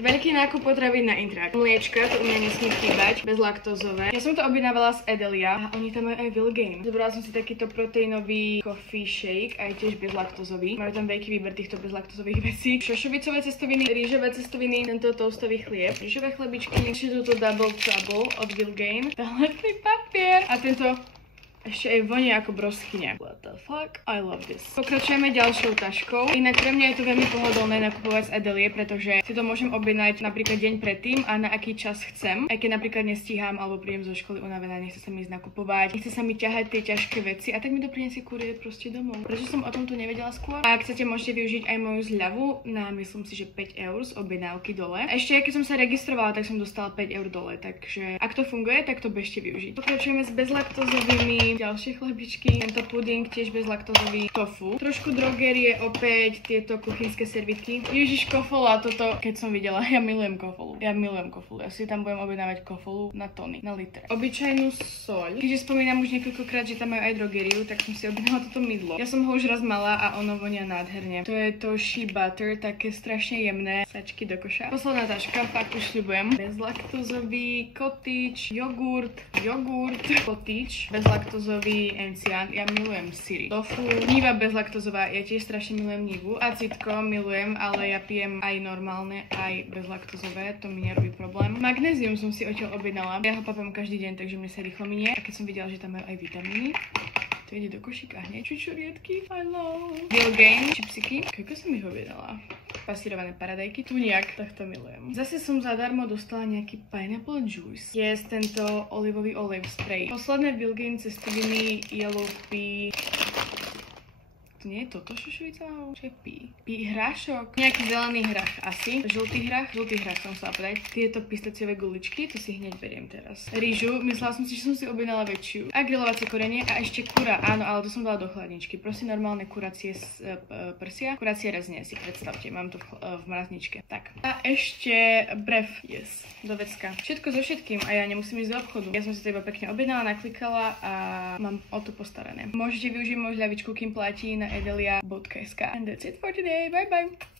Veľký nákup potravín na Intrak. Mliečka, to u mňa nesmie chýbať, bezlaktózové. Ja som to objednávala z Edelia a oni tam majú aj Vilgain. Zobrala som si takýto proteínový coffee shake, aj tiež bezlaktózový. Majú tam veľký výber týchto bezlaktózových vecí. Šošovicové cestoviny, rýžové cestoviny, tento toastový chlieb, rýžové chlebičky, ešte toto double trouble od Vilgain, toaletný papier a tento ešte aj vonie ako broskyňa. What the fuck? I love this. Pokračujeme ďalšou taškou. Inak pre mňa je to veľmi pohodlné nakupovať z Edelie, pretože si to môžem objednať napríklad deň predtým a na aký čas chcem. Aj keď napríklad nestíham alebo prídem zo školy unavená, nechce sa mi ísť nakupovať, nechce sa mi ťahať tie ťažké veci a tak mi to prinesie kuriér proste domov. Prečo som o tom tu nevedela skôr? A ak chcete, môžete využiť aj moju zľavu na, myslím si, že 5 eur z objednávky dole. Ešte keď som sa registrovala, tak som dostala 5 eur dole, takže ak to funguje, tak to bežte využiť. Pokračujeme s bezlaktózovými. Ďalšie chlebičky, tento puding tiež bezlaktózový, tofu. Trošku drogerie, opäť tieto kuchynské servitky. Ježiš, kofola, toto, keď som videla, ja milujem kofolu. Ja si tam budem objednávať kofolu na tony, na litre. Obyčajnú soľ. Keďže spomínam už niekoľkokrát, že tam majú aj drogeriu, tak som si objednala toto mydlo. Ja som ho už raz mala a ono vonia nádherne. To je to shea butter, také strašne jemné. Sačky do koša. Posledná taška, fakt už sľubujem. Bezlaktózový cottage, jogurt, cottage, bezlaktózový encián, ja milujem syry. Tofu, Niva bezlaktózová, ja tiež strašne milujem Nivu. Acitko milujem, ale ja pijem aj normálne, aj bezlaktózové, to mi nerobí problém. Magnézium som si odtiaľ objednala, ja ho papám každý deň, takže mne sa rýchlo minie. A keď som videla, že tam majú aj vitamíny, to ide do košíka hneď. Čučoriedky, I love. Vilgain, čipsiky, koľko som ich objednala? Pasírované paradajky, tuniak, tak to milujem. Zase som zadarmo dostala nejaký pineapple juice. Je tento olivový olej v spreji. Posledné Vilgain cestoviny Yellow Pea. To nie je toto šošovica? Čo je pí? Hrášok? Nejaký zelený hrách asi. Žltý hrách som chcela povedať. Tieto pistaciové guličky, to si hneď beriem teraz. Rýžu, myslela som si, že som si objednala väčšiu. A grilovacie korenie a ešte kura. Áno, ale to som dala do chladničky. Prosím, normálne kuracie prsia. Kuracie rezne si predstavte, mám to v mrazničke. Tak. A ešte brev. Yes. Do vecka. Všetko so všetkým a ja nemusím ísť do obchodu. Ja som si to iba pekne objednala, naklikala a mám o to postarané. Môžete využiť moju ľavičku, kým platí na edelia.sk. And that's it for today. Bye bye.